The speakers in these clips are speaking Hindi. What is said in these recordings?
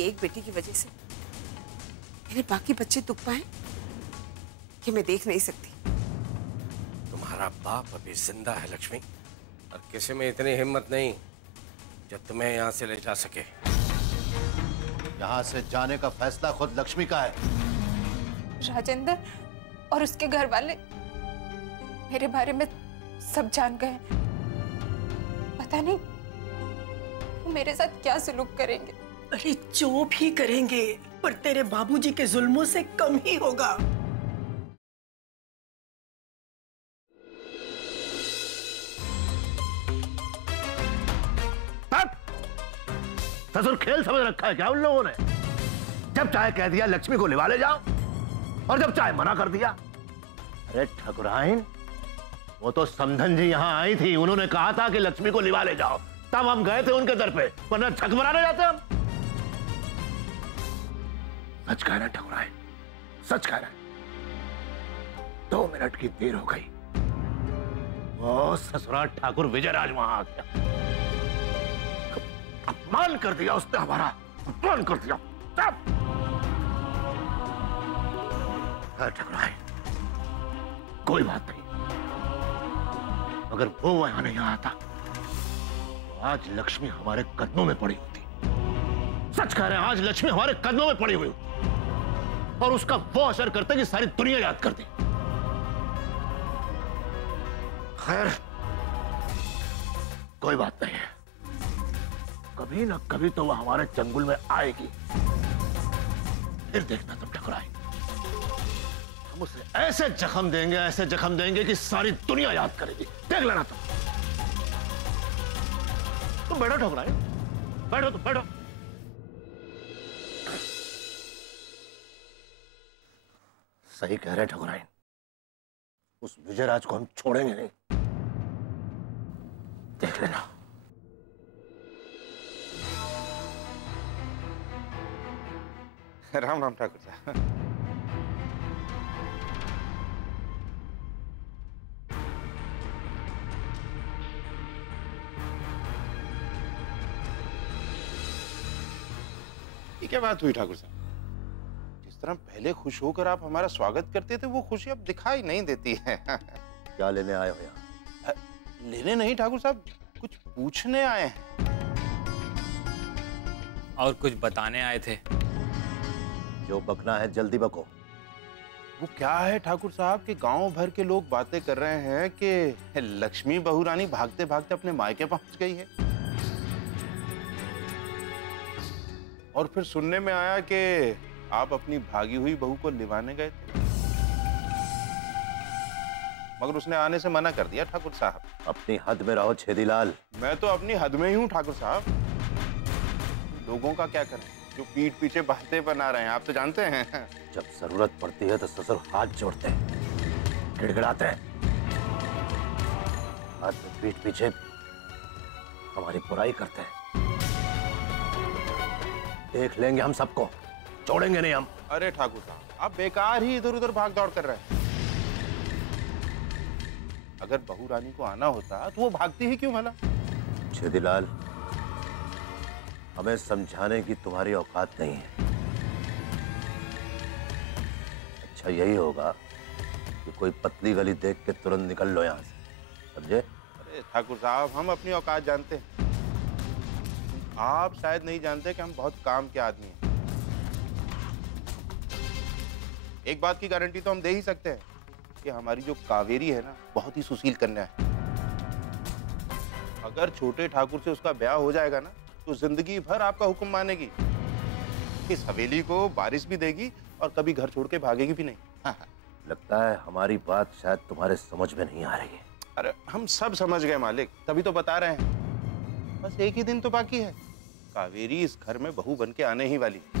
एक बेटी की वजह से मेरे बाकी बच्चे दुख पाए, कि मैं देख नहीं सकती। तुम्हारा बाप अभी जिंदा है लक्ष्मी, और किसी में इतनी हिम्मत नहीं जो तुम्हें यहाँ से ले जा सके। यहाँ से जाने का फैसला खुद लक्ष्मी का है। राजेंद्र और उसके घर वाले मेरे बारे में सब जान गए। पता नहीं वो मेरे साथ क्या सुलूक करेंगे। अरे जो भी करेंगे पर तेरे बाबूजी के जुल्मों से कम ही होगा। ससुर खेल समझ रखा है क्या उन लोगों ने? जब चाहे कह दिया लक्ष्मी को लिवा ले जाओ, और जब चाहे मना कर दिया। अरे ठकुराइन, वो तो समधन जी यहाँ आई थी, उन्होंने कहा था कि लक्ष्मी को लिवा ले जाओ, तब हम गए थे उनके दर पे, वरना झक मराने जाते हम। सच कह रहे ठकुराइन, सच कह रहे। 2 मिनट की देर हो गई, वो ससुराल ठाकुर विजयराज वहां आ गया। अपमान कर दिया उसने हमारा, अपमान कर दिया। ठकुराइन, कोई बात नहीं, अगर वो वहां नहीं आता तो आज लक्ष्मी हमारे कदमों में पड़ी होती। सच कह रहे हैं, आज लक्ष्मी हमारे कदमों में पड़ी हुई होती, और उसका वो असर करते कि सारी दुनिया याद करती। खैर, कोई बात नहीं है, कभी ना कभी तो वो हमारे चंगुल में आएगी। फिर देखना तुम ठकुराइन, हम उसे ऐसे जख्म देंगे कि सारी दुनिया याद करेगी। देख लेना तुम बैठो ठकुराइन, बैठो तुम, बैठो। सही कह रहे ठकुराइन, उस विजयराज को हम छोड़ेंगे नहीं। देख लेना। राम राम ठाकुर साहब। ये क्या बात हुई ठाकुर साहब? जिस तरह पहले खुश होकर आप हमारा स्वागत करते थे, वो खुशी अब दिखाई नहीं देती है। क्या लेने आए हो यहाँ? लेने नहीं ठाकुर साहब, कुछ पूछने आए हैं। और कुछ बताने आए थे। जो बकना है जल्दी बको। वो क्या है ठाकुर साहब कि गांव भर के लोग बातें कर रहे हैं कि लक्ष्मी बहू रानी भागते भागते अपने मायके पहुंच गई है, और फिर सुनने में आया कि आप अपनी भागी हुई बहू को लिवाने गए थे, मगर उसने आने से मना कर दिया ठाकुर साहब। अपनी हद में रहो छेदीलाल। मैं तो अपनी हद में ही हूँ ठाकुर साहब। लोगों का क्या करें जो पीठ पीछे बातें बना रहे हैं, आप तो जानते हैं। जब जरूरत पड़ती है तो ससुर हाथ जोड़ते हैं, गिड़गिड़ाते हैं, हाथ में पीठ पीछे हमारी बुराई करते हैं। देख लेंगे हम सबको, छोड़ेंगे नहीं हम। अरे ठाकुर साहब, आप बेकार ही इधर उधर भाग दौड़ कर रहे हैं। अगर बहू रानी को आना होता तो वो भागती ही क्यों भला? छेदीलाल, हमें समझाने की तुम्हारी औकात नहीं है। अच्छा यही होगा कि कोई पतली गली देख के तुरंत निकल लो यहाँ से, समझे? अरे ठाकुर साहब, हम अपनी औकात जानते हैं। आप शायद नहीं जानते कि हम बहुत काम के आदमी हैं। एक बात की गारंटी तो हम दे ही सकते हैं कि हमारी जो कावेरी है ना, बहुत ही सुशील कन्या है। अगर छोटे ठाकुर से उसका ब्याह हो जाएगा ना, तो जिंदगी भर आपका हुक्म मानेगी। इस हवेली को बारिश भी देगी और कभी घर छोड़ के भागेगी भी नहीं। लगता है हमारी बात शायद तुम्हारे समझ में नहीं आ रही है। अरे हम सब समझ गए मालिक, तभी तो बता रहे हैं। बस एक ही दिन तो बाकी है, कावेरी इस घर में बहू बन के आने ही वाली है।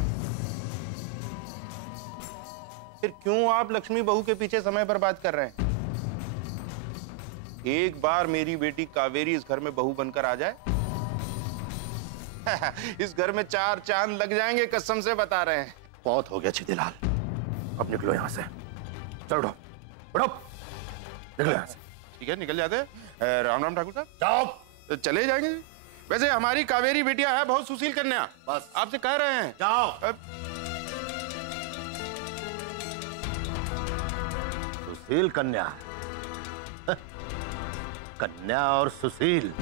फिर क्यों आप लक्ष्मी बहू के पीछे समय बर्बाद कर रहे हैं? एक बार मेरी बेटी कावेरी इस घर में बहू बनकर आ जाए, इस घर में 4 चांद लग जाएंगे, कसम से बता रहे हैं। बहुत हो गया छेदीलाल, अब निकलो यहाँ से। चलो बढ़ो, निकलो यहाँ से। ठीक है, निकल जाते हैं। राम राम ठाकुर साहब। जाओ। चले जाएंगे। वैसे हमारी कावेरी बिटिया है बहुत सुशील कन्या, बस आपसे कह रहे हैं। जाओ। सुशील कन्या, कन्या और सुशील,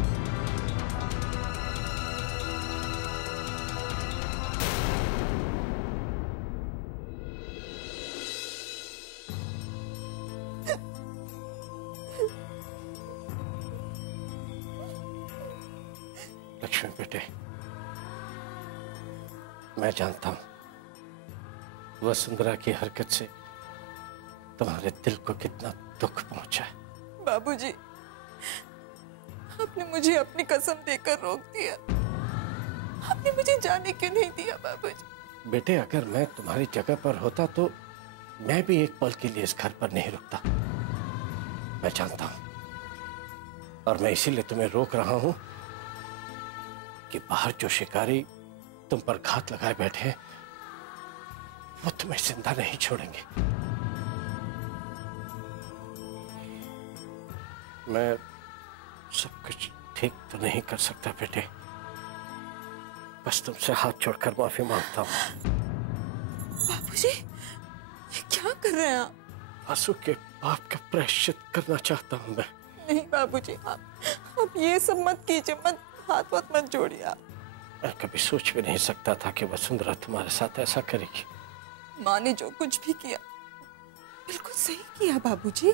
लक्ष्मी बेटे, मैं जानता हूं वसुंधरा की हरकत से तुम्हारे दिल को कितना दुख पहुंचा है। बाबूजी, आपने मुझे अपनी कसम देकर रोक दिया। आपने मुझे जाने क्यों नहीं दिया बाबूजी? बेटे, अगर मैं तुम्हारी जगह पर होता तो मैं भी एक पल के लिए इस घर पर नहीं रुकता। मैं जानता हूं और मैं इसीलिए तुम्हें रोक रहा हूं कि बाहर जो शिकारी तुम पर घात लगाए बैठे हैं वो तुम्हें जिंदा नहीं छोड़ेंगे। मैं सब कुछ ठीक तो नहीं कर सकता बेटे, बस तुमसे हाथ जोड़कर माफी मांगता हूं। बाबूजी, ये क्या कर रहे हैं आप? वासु के पाप का प्रायश्चित करना चाहता हूं मैं। नहीं बाबूजी, आप ये सब मत कीजिए, हाथ मत जोड़िए आप। मैं कभी सोच भी नहीं सकता था कि वसुंधरा तुम्हारे साथ ऐसा करेगी। माँ ने जो कुछ भी किया बिल्कुल सही किया बाबूजी।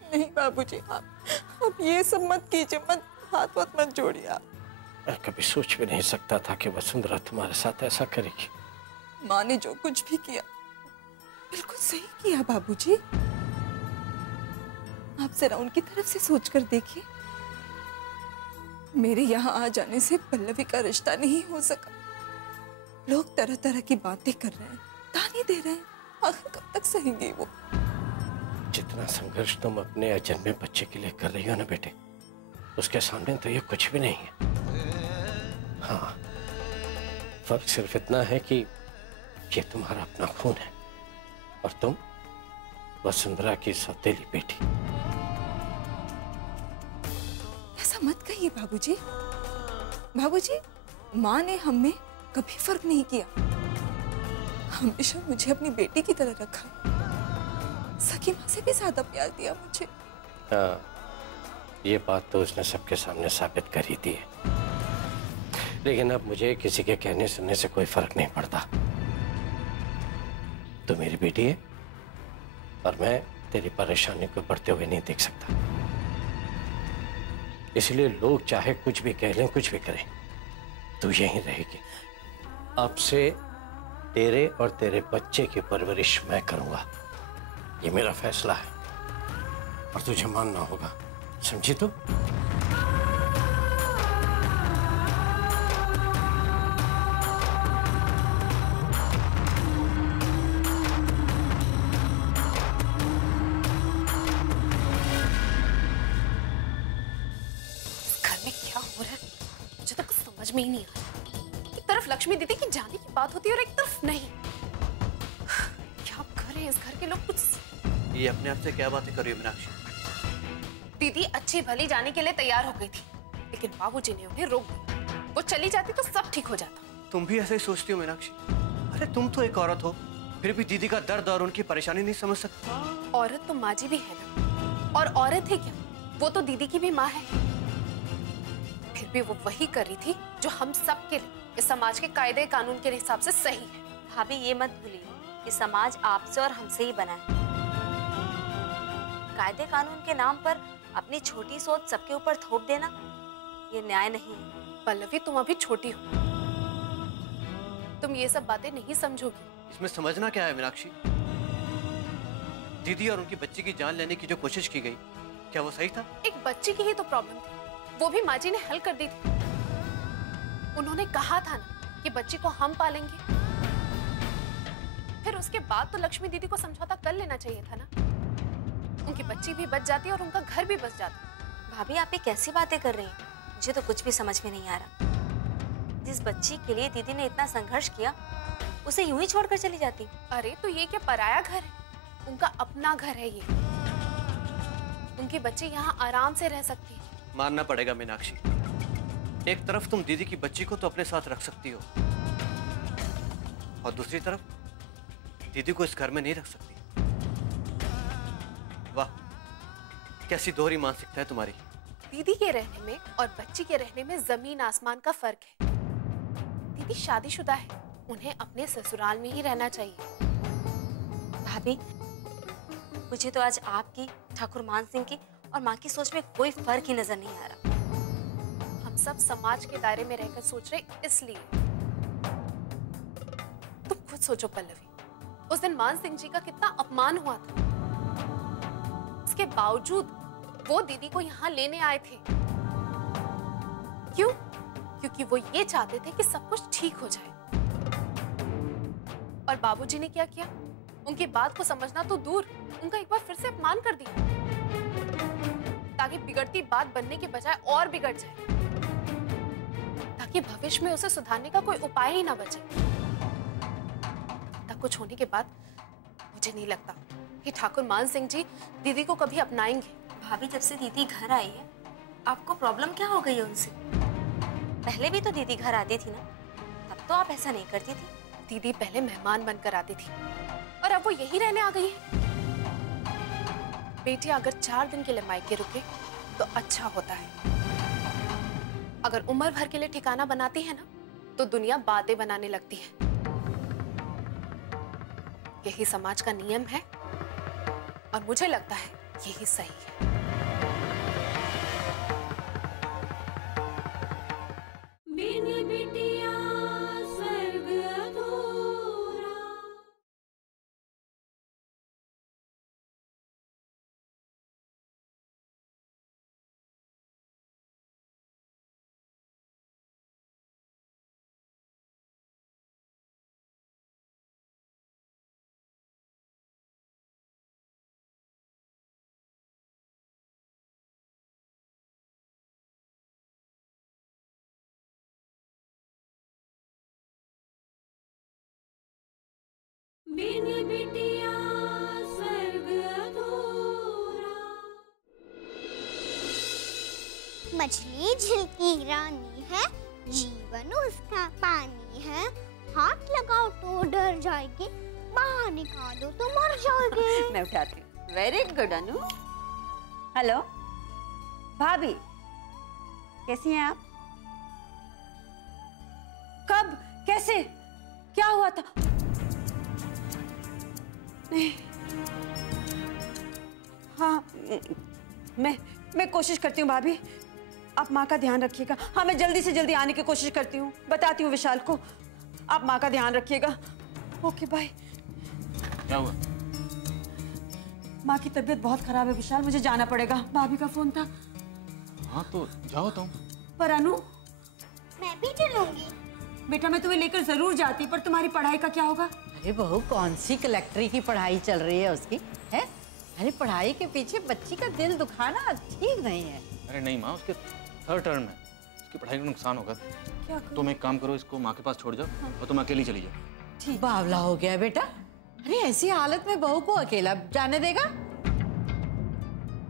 नहीं बाबूजी, आप ये सब मत कीजिए, हाथ मत जोड़िए आप। मैं कभी सोच भी नहीं सकता था कि वसुंधरा तुम्हारे साथ ऐसा करेगी। माँ ने जो कुछ भी किया बिल्कुल सही किया बाबूजी। आप जरा उनकी तरफ से सोचकर देखिए। मेरे यहाँ आ जाने से पल्लवी का रिश्ता नहीं हो सका। लोग तरह तरह की बातें कर रहे हैं, ताने दे रहे हैं। आखिर कब तक सहेंगे वो? जितना संघर्ष तुम अपने अजन्मे बच्चे के लिए कर रही हो ना बेटे, उसके सामने तो ये कुछ भी नहीं है। हाँ, फर्क सिर्फ इतना है कि ये तुम्हारा अपना खून है और तुम वसुंधरा की सौतेली बेटी। ऐसा मत कहिए बाबूजी। बाबूजी, माँ ने हम में कभी फर्क नहीं किया। हमेशा मुझे अपनी बेटी की तरह रखा। सखी माँ से भी ज्यादा प्यार दिया मुझे। हाँ, ये बात तो उसने सबके सामने साबित कर ही दी है। लेकिन अब मुझे किसी के कहने सुनने से कोई फर्क नहीं पड़ता। तू मेरी बेटी है और मैं तेरी परेशानी को बढ़ते हुए नहीं देख सकता। इसलिए लोग चाहे कुछ भी कह लें, कुछ भी करें, तू यहीं रहेगी। अब से तेरे और तेरे बच्चे की परवरिश मैं करूंगा। ये मेरा फैसला है और तुझे मानना होगा, समझी तू? में ही नहीं आ रहा। एक तरफ लक्ष्मी दीदी की जाने की बात होती है और एक तरफ नहीं। क्या करें, इस घर के लोग कुछ। ये अपने आप से क्या बातें कर रही हो मीनाक्षी? दीदी अच्छी भली जाने के लिए तैयार हो गई थी, लेकिन बाबूजी ने उन्हें रोक दिया। वो चली जाती तो सब ठीक हो जाता। तुम भी ऐसे ही सोचती हो मीनाक्षी? अरे तुम तो एक औरत हो, फिर भी दीदी का दर्द और उनकी परेशानी नहीं समझ सकती। औरत तो माँ जी भी है ना, और औरत है क्या, वो तो दीदी की भी माँ है। फिर भी वो वही कर रही थी जो हम सब के लिए, इस समाज के कायदे कानून के हिसाब से सही है। भाभी ये मत भूलिए कि समाज आपसे और हमसे ही बना है। कायदे कानून के नाम पर अपनी छोटी सोच सबके ऊपर थोप देना ये न्याय नहीं है। पल्लवी, तुम अभी छोटी हो, तुम ये सब बातें नहीं समझोगी। इसमें समझना क्या है मीनाक्षी? दीदी और उनकी बच्ची की जान लेने की जो कोशिश की गई, क्या वो सही था? एक बच्ची की ही तो प्रॉब्लम थी, वो भी माँ जी ने हल कर दी थी। उन्होंने कहा था ना कि बच्ची को हम पालेंगे। फिर उसके बाद तो लक्ष्मी दीदी को समझौता कर लेना चाहिए था ना। उनकी बच्ची भी बच जाती और उनका घर भी बच जाता। भाभी आप ये कैसी बातें कर रही हैं? मुझे तो कुछ भी समझ में नहीं आ रहा। जिस बच्ची के लिए दीदी ने इतना संघर्ष किया, उसे यूं ही छोड़कर चली जाती। अरे तो ये क्या पराया घर है? उनका अपना घर है ये। उनकी बच्ची यहाँ आराम से रह सकती है। मानना पड़ेगा मीनाक्षी, एक तरफ तुम दीदी की बच्ची को तो अपने साथ रख सकती हो, और दूसरी तरफ दीदी को इस घर में नहीं रख सकती। वाह, कैसी दोहरी मानसिकता है तुम्हारी। दीदी के रहने में और बच्ची के रहने में जमीन आसमान का फर्क है। दीदी शादीशुदा है, उन्हें अपने ससुराल में ही रहना चाहिए। भाभी, मुझे तो आज आपकी, ठाकुर मान सिंह की और माँ की सोच में कोई फर्क ही नजर नहीं आ रहा। हम सब समाज के दायरे में रहकर सोच रहे, इसलिए। तुम खुद सोचो पल्लवी, उस दिन मान सिंह जी का कितना अपमान हुआ था। इसके बावजूद वो दीदी को यहाँ लेने आए थे। क्यों? क्योंकि वो ये चाहते थे कि सब कुछ ठीक हो जाए। और बाबूजी ने क्या किया? उनकी बात को समझना तो दूर, उनका एक बार फिर से अपमान कर दिया, ताकि बिगड़ती बात बनने के बजाय और बिगड़ जाए, ताकि भविष्य में उसे सुधारने का कोई उपाय ही ना बचे। तब कुछ होने के बाद मुझे नहीं लगता कि ठाकुर मान सिंह जी दीदी को कभी अपनाएंगे। भाभी, जब से दीदी घर आई है, आपको प्रॉब्लम क्या हो गई है उनसे? पहले भी तो दीदी घर आती थी ना, तब तो आप ऐसा नहीं करती थी। दीदी पहले मेहमान बनकर आती थी और अब वो यही रहने आ गई है। बेटी अगर 4 दिन के लिए मायके रुके तो अच्छा होता है। अगर उम्र भर के लिए ठिकाना बनाती है ना, तो दुनिया बातें बनाने लगती है। यही समाज का नियम है और मुझे लगता है यही सही है। मछली झील की रानी है, जीवन उसका पानी है। हाथ लगाओ तो डर जाएगी, बाहर निकालो तो मर जाओगे। मैं उठाती हूँ। वेरी गुड अनु। हेलो भाभी, कैसी हैं आप? कब, कैसे, क्या हुआ था? नहीं, हाँ, मैं कोशिश करती हूँ भाभी। आप माँ का ध्यान रखिएगा। हाँ, मैं जल्दी से जल्दी आने की कोशिश करती हूँ। बताती हूँ विशाल को। आप माँ का ध्यान रखिएगा। Okay bye. क्या हुआ? माँ की तबीयत बहुत खराब है विशाल, मुझे जाना पड़ेगा। भाभी का फोन था। हाँ तो जाओ तुम। पर अनु, मैं भी चलूंगी। बेटा मैं तुम्हें लेकर जरूर जाती, पर तुम्हारी पढ़ाई का क्या होगा? अरे बहू, कौन सी कलेक्टरी की पढ़ाई चल रही है उसकी, है? अरे पढ़ाई के पीछे बच्ची का दिल दुखाना ठीक नहीं है। अरे नहीं माँ, उसके 3rd टर्म है, उसकी पढ़ाई का नुकसान होगा। क्या करूं? तुम एक काम करो, इसको माँ के पास छोड़ जाओ और तुम अकेली चली जाओ। ठीक। बावला हो गया बेटा। अरे ऐसी हालत में बहू को अकेला जाने देगा?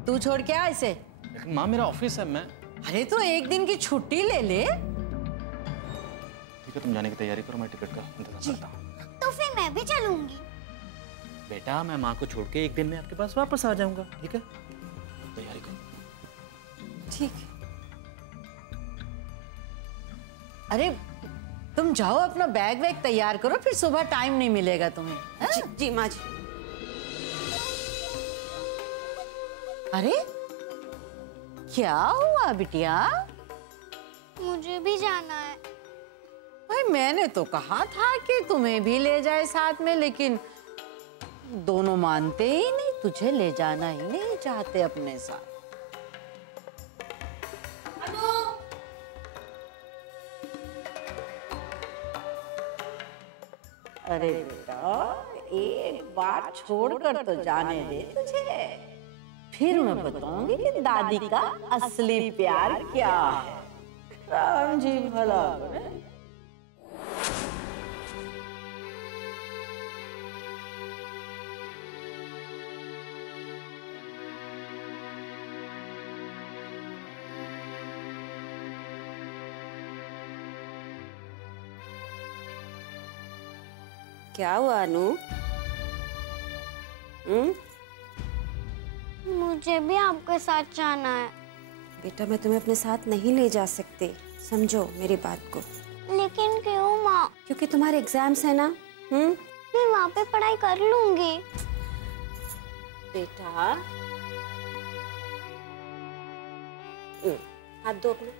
तू छोड़ के आ इसे। लेकिन माँ मेरा ऑफिस है। मैं अरे तो एक दिन की छुट्टी ले ले। ठीक है, तुम जाने की तैयारी करो, मैं टिकट का इंतजार करता हूँ। तो फिर मैं भी चलूंगी। बेटा मैं माँ को छोड़ के एक दिन में आपके पास वापस आ जाऊंगा, ठीक है? तैयारी करो। ठीक। अरे तुम जाओ, अपना बैग वैग तैयार करो, फिर सुबह टाइम नहीं मिलेगा तुम्हें। जी माँ जी। अरे क्या हुआ बिटिया? मुझे भी जाना है। भाई मैंने तो कहा था कि तुम्हें भी ले जाए साथ में, लेकिन दोनों मानते ही नहीं, तुझे ले जाना ही नहीं चाहते अपने साथ। अरे बेटा एक बार छोड़कर तो जाने दे तुझे, फिर मैं बताऊंगी कि दादी का असली प्यार क्या है। राम जी भला करे। क्या हुआ अनु? मुझे भी आपके साथ जाना है। बेटा मैं तुम्हें अपने साथ नहीं ले जा सकते, समझो मेरी बात को। लेकिन क्यों माँ? क्योंकि तुम्हारे एग्जाम्स है ना। मैं वहाँ पे पढ़ाई कर लूंगी। बेटा हाथ दो अपना।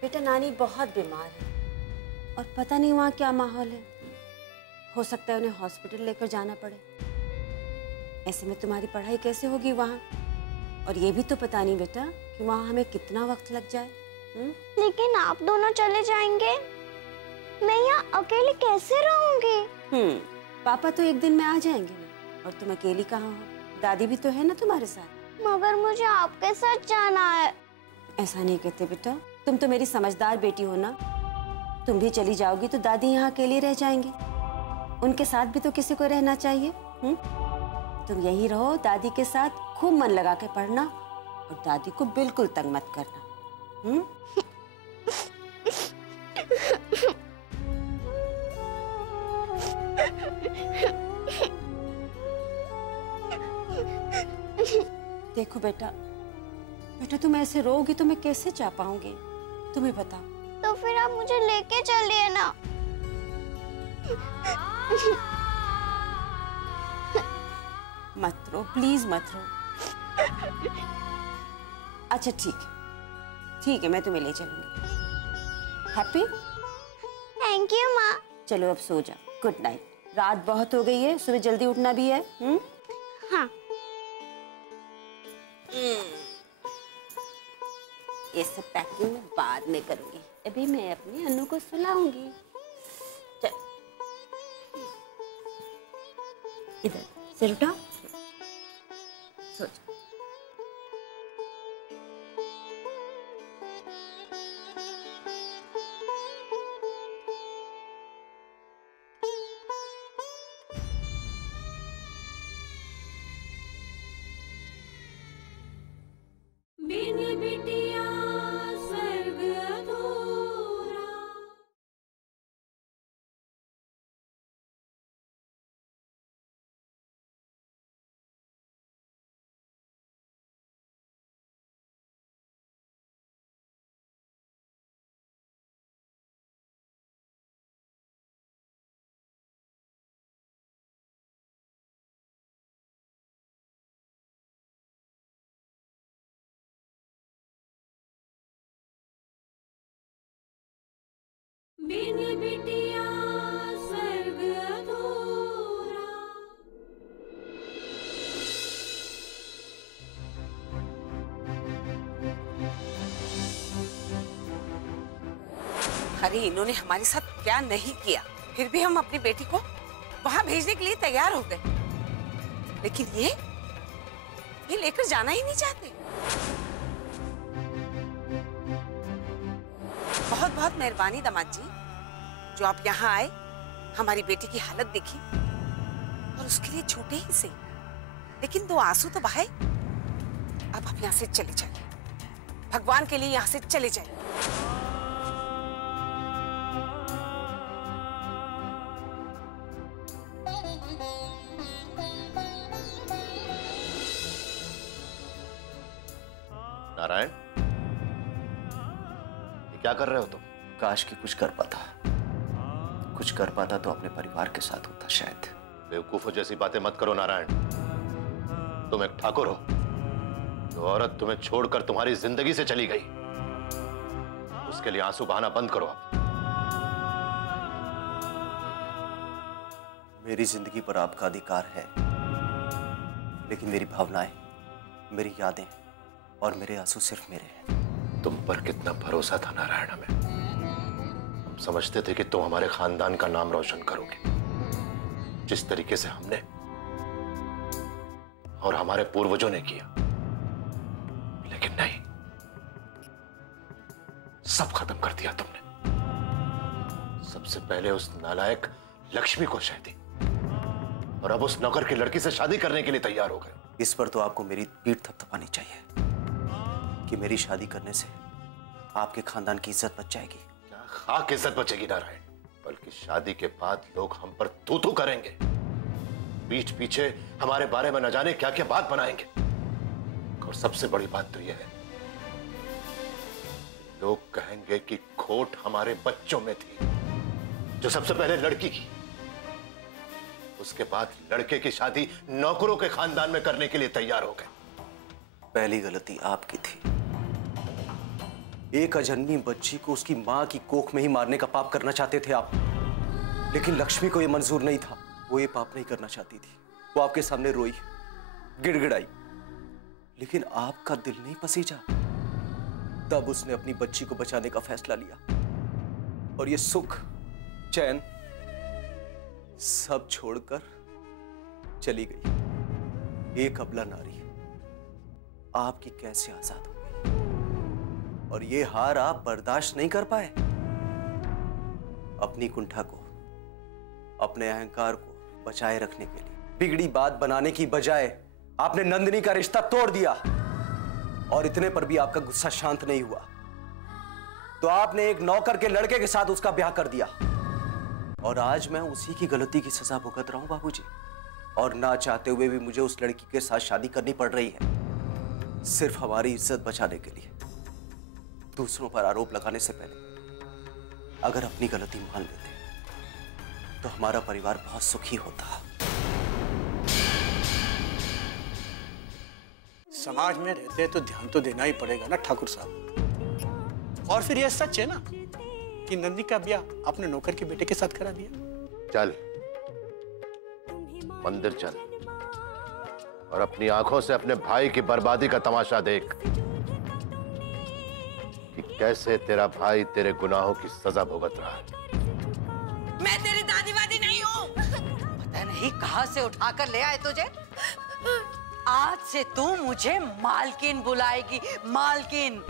बेटा नानी बहुत बीमार है और पता नहीं वहाँ क्या माहौल है। हो सकता है उन्हें हॉस्पिटल लेकर जाना पड़े। ऐसे में तुम्हारी पढ़ाई कैसे होगी वहाँ? और ये भी तो पता नहीं बेटा कि वहाँ हमें कितना वक्त लग जाए। लेकिन आप दोनों चले जाएंगे, मैं यहाँ अकेले कैसे रहूंगी? पापा तो एक दिन में आ जाएंगे ना, और तुम अकेली कहाँ हो? दादी भी तो है ना तुम्हारे साथ। मगर मुझे आपके साथ जाना है। ऐसा नहीं कहते बेटा, तुम तो मेरी समझदार बेटी हो ना। तुम भी चली जाओगी तो दादी यहाँ अकेली रह जाएंगी। उनके साथ भी तो किसी को रहना चाहिए। तुम यहीं रहो, दादी के साथ खूब मन लगा के पढ़ना और दादी को बिल्कुल तंग मत करना। देखो बेटा, बेटा तुम ऐसे रोओगी तो मैं कैसे जा पाऊंगी? तुम्हें बताओ। तो फिर आप मुझे लेके चलिए ना। मत रो प्लीज, मत रो। अच्छा ठीक है, मैं तुम्हें ले चलूंगी। हैप्पी? थैंक यू माँ। चलो अब सो जाओ, गुड नाइट। रात बहुत हो गई है, सुबह जल्दी उठना भी है। हाँ। ये सब पैकिंग में बाद में करूंगी, अभी मैं अपनी अनु को सुलाऊंगी। चल इधर सिर उठाओ, सो जाओ। बिन बिटिया स्वर्ग अधूरा। अरे इन्होंने हमारे साथ क्या नहीं किया, फिर भी हम अपनी बेटी को वहां भेजने के लिए तैयार हो गए। लेकिन ये लेकर जाना ही नहीं चाहते। बहुत बहुत मेहरबानी दामाद जी, जो आप यहाँ आए, हमारी बेटी की हालत देखी और उसके लिए छूटे ही से, लेकिन 2 आंसू तो बहाए। अब आप यहाँ से चले जाइए, भगवान के लिए यहाँ से चले जाइए। नारायण, ये क्या कर रहे हो तुम? काश कि कुछ कर पाता तो अपने परिवार के साथ होता शायद। बेवकूफों जैसी बातें मत करो नारायण। तुम एक ठाकुर हो, जो औरत तुम्हें छोड़कर तुम्हारी जिंदगी से चली गई, उसके लिए आंसू बहाना बंद करो अब। मेरी जिंदगी पर आपका अधिकार है, लेकिन मेरी भावनाएं, मेरी यादें और मेरे आंसू सिर्फ मेरे हैं। तुम पर कितना भरोसा था नारायण हमें। हम समझते थे कि तुम हमारे खानदान का नाम रोशन करोगे, जिस तरीके से हमने और हमारे पूर्वजों ने किया। लेकिन नहीं, सब खत्म कर दिया तुमने। सबसे पहले उस नालायक लक्ष्मी को शह दी, और अब उस नौकर की लड़की से शादी करने के लिए तैयार हो गए। इस पर तो आपको मेरी पीठ थपथपानी चाहिए कि मेरी शादी करने से आपके खानदान की इज्जत बच जाएगी। क्या खाक इज्जत बचेगी नारायण? बल्कि शादी के बाद लोग हम पर थू-थू करेंगे, पीठ पीछे हमारे बारे में न जाने क्या क्या बात बनाएंगे। और सबसे बड़ी बात तो यह है, लोग कहेंगे कि खोट हमारे बच्चों में थी, जो सबसे पहले लड़की की, उसके बाद लड़के की शादी नौकरों के खानदान में करने के लिए तैयार हो गए। पहली गलती आपकी थी। एक अजन्मी बच्ची को उसकी मां की कोख में ही मारने का पाप करना चाहते थे आप, लेकिन लक्ष्मी को यह मंजूर नहीं था। वो ये पाप नहीं करना चाहती थी। वो आपके सामने रोई, गिड़गिड़ाई, लेकिन आपका दिल नहीं पसीजा। तब उसने अपनी बच्ची को बचाने का फैसला लिया, और ये सुख चैन सब छोड़कर चली गई। एक अबला नारी आपकी कैसे आजाद हो गई, और ये हार आप बर्दाश्त नहीं कर पाए। अपनी कुंठा को, अपने अहंकार को बचाए रखने के लिए बिगड़ी बात बनाने की बजाय आपने नंदिनी का रिश्ता तोड़ दिया, और इतने पर भी आपका गुस्सा शांत नहीं हुआ तो आपने एक नौकर के लड़के के साथ उसका ब्याह कर दिया। और आज मैं उसी की गलती की सजा भुगत रहा हूं बाबूजी, और ना चाहते हुए भी मुझे उस लड़की के साथ शादी करनी पड़ रही है, सिर्फ हमारी इज्जत बचाने के लिए। दूसरों पर आरोप लगाने से पहले अगर अपनी गलती मान लेते तो हमारा परिवार बहुत सुखी होता। समाज में रहते तो ध्यान तो देना ही पड़ेगा ना ठाकुर साहब। और फिर यह सच है ना कि नंदी का ब्याह आपने नौकर के बेटे के साथ करा दिया। चल मंदिर चल, और अपनी आंखों से अपने भाई की बर्बादी का तमाशा देख कि कैसे तेरा भाई तेरे गुनाहों की सजा भुगत रहा है। मैं तेरी दादी वादी नहीं हूँ। पता नहीं कहाँ से उठाकर ले आए तुझे। आज से तू मुझे मालकिन बुलाएगी, मालकिन।